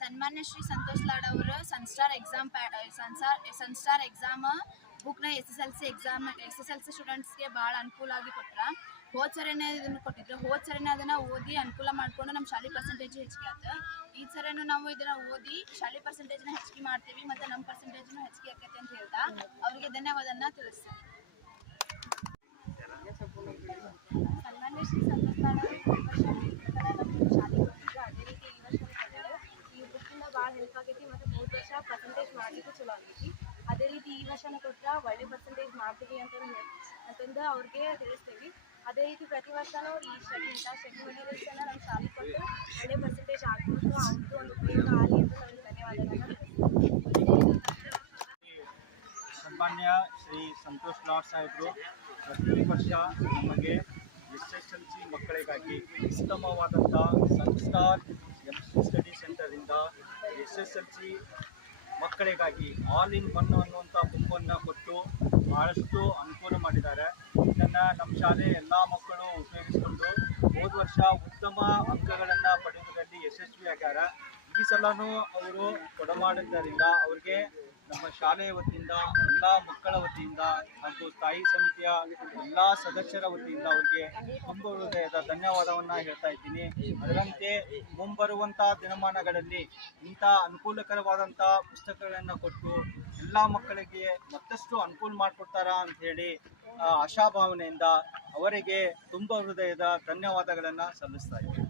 ಸನ್ಮಾನ್ಯ ಶ್ರೀ ಸಂತೋಷ್ ಲಾಡ್ ಅವರು Sunstar exam Sanskar Sanskar exam ಬುಕ್ನ S S L C exam, S S L C ಸ್ಟೂಡೆಂಟ್ಸ್ಗೆ ಭಾಳ ಅನುಕೂಲ ಆಗಿ ಕೊಟ್ರ. ಹೋದ್ ಇದನ್ನು ಕೊಟ್ಟಿದ್ರು. ಹೋದ್ ಸರಿನೇ ಅದನ್ನ ಓದಿ ಅನುಕೂಲ ಮಾಡ್ಕೊಂಡು ನಮ್ಮ ಶಾಲೆ ಪರ್ಸೆಂಟೇಜ್ ಹೆಚ್ಚಿಗೆ ಆಯ್ತು ಈ ಸರಿನೂ ನಾವು ಇದನ್ನ ಓದಿ ಶಾಲೆ ಪರ್ಸೆಂಟೇಜ್ನ ಹೆಚ್ಚಿಗೆ ಮಾಡ್ತೀವಿ ಮತ್ತು ನಮ್ಮ ಪರ್ಸೆಂಟೇಜ್ನ ಹೆಚ್ಚಿಗೆ ಆಕೈತೆ ಅಂತ ಹೇಳ್ತಾ ಅವರಿಗೆ ಧನ್ಯವಾದನ ತಿಳಿಸ್ತೀನಿ ಸನ್ಮಾನ್ಯ ಶ್ರೀ ಸಂತೋಷ್ ಲಾಡ್ ಅವರು ಈ ವರ್ಷ ನಮ್ಮ ಶಾಲೆಗೆ ಬಂದಿದ್ರು ಅದೇ ರೀತಿ ಈ ವರ್ಷ ಕೊಟ್ಟರು ಈ ಬುಕ್ಕಿಂದ ಭಾಳ ಹೆಲ್ಪ್ ಆಗೈತಿ ಮತ್ತು ಮೂರು ವರ್ಷ ಪರ್ಸೆಂಟೇಜ್ ಮಾಡಲಿಕ್ಕೂ ಚಲೋ ಆಗೈತಿ. ಅದೇ ರೀತಿ ಈ ವರ್ಷನೂ ಕೊಟ್ಟರೆ ಒಳ್ಳೆ ಪರ್ಸೆಂಟೇಜ್ ಮಾಡ್ತೀವಿ ಅಂತ ಅಂತಂದು ಅವ್ರಿಗೆ ತಿಳಿಸ್ತೀವಿ. ಅದೇ ರೀತಿ ಪ್ರತಿ ವರ್ಷನೂ ಈ ಶಕ್ತಿ ಇಂಥ ಸ್ಟಡಿ ಮೆಟೀರಿಯಲ್ಸನ್ನ ನಮ್ಮ ಶಾಲೆ ಕೊಟ್ಟು ಒಳ್ಳೆ ಪರ್ಸೆಂಟೇಜ್ ಆಗ್ಬೋದು ಅವ್ರದ್ದು ಒಂದು ಉಪಯೋಗ ಆಗಲಿ ಅಂತ ನಮಗೆ ಧನ್ಯವಾದಗಳು. ತಿಳಿಸ್ತೀವಿ ಸನ್ಮಾನ್ಯ ಶ್ರೀ ಸಂತೋಷ್ ಲಾಡ್ ಸಾಹೇಬರು, ಪ್ರತಿ ವರ್ಷ ನಮಗೆ ಎಸ್ ಎಸ್ ಎಲ್ ಸಿ ಮಕ್ಕಳಿಗಾಗಿ ಉತ್ತಮವಾದಂಥ ಸಂಸ್ಕಾರ್ ಸ್ಟಡಿ ಸೆಂಟರಿಂದ ಎಸ್ ಎಸ್ ಎಲ್ ಸಿ ಮಕ್ಕಳಿಗಾಗಿ ಆಲ್ ಇನ್ ಒನ್ ಅನ್ನುವಂಥ ಬುಕ್ಕನ್ನು ಕೊಟ್ಟು ಬಹಳಷ್ಟು ಅನುಕೂಲ ಮಾಡಿದ್ದಾರೆ. ಇದನ್ನು ನಮ್ಮ ಶಾಲೆ ಎಲ್ಲ ಮಕ್ಕಳು ಉಪಯೋಗಿಸಿಕೊಂಡು ಹೋದ ವರ್ಷ ಉತ್ತಮ ಅಂಕಗಳನ್ನು ಪಡೆಯುವುದರಲ್ಲಿ ಯಶಸ್ವಿಯಾಗ್ಯಾರ. ಈ ಸಲನೂ ಅವರು ಕೊಡಮಾಡಿದ್ದರಿಂದ ಅವರಿಗೆ ನಮ್ಮ ಶಾಲೆಯ ವತಿಯಿಂದ, ಎಲ್ಲ ಮಕ್ಕಳ ವತಿಯಿಂದ ಹಾಗೂ ಸ್ಥಾಯಿ ಸಮಿತಿಯ ಎಲ್ಲ ಸದಸ್ಯರ ವತಿಯಿಂದ ಅವರಿಗೆ ತುಂಬ ಹೃದಯದ ಧನ್ಯವಾದವನ್ನು ಹೇಳ್ತಾ ಇದ್ದೀನಿ. ಅದರಂತೆ ಮುಂಬರುವಂಥ ದಿನಮಾನಗಳಲ್ಲಿ ಇಂಥ ಅನುಕೂಲಕರವಾದಂಥ ಪುಸ್ತಕಗಳನ್ನು ಕೊಟ್ಟು ಎಲ್ಲ ಮಕ್ಕಳಿಗೆ ಮತ್ತಷ್ಟು ಅನುಕೂಲ ಮಾಡಿಕೊಡ್ತಾರ ಅಂತ ಹೇಳಿ ಆಶಾಭಾವನೆಯಿಂದ ಅವರಿಗೆ ತುಂಬ ಹೃದಯದ ಧನ್ಯವಾದಗಳನ್ನು ಸಲ್ಲಿಸ್ತಾ ಇದ್ದೀನಿ.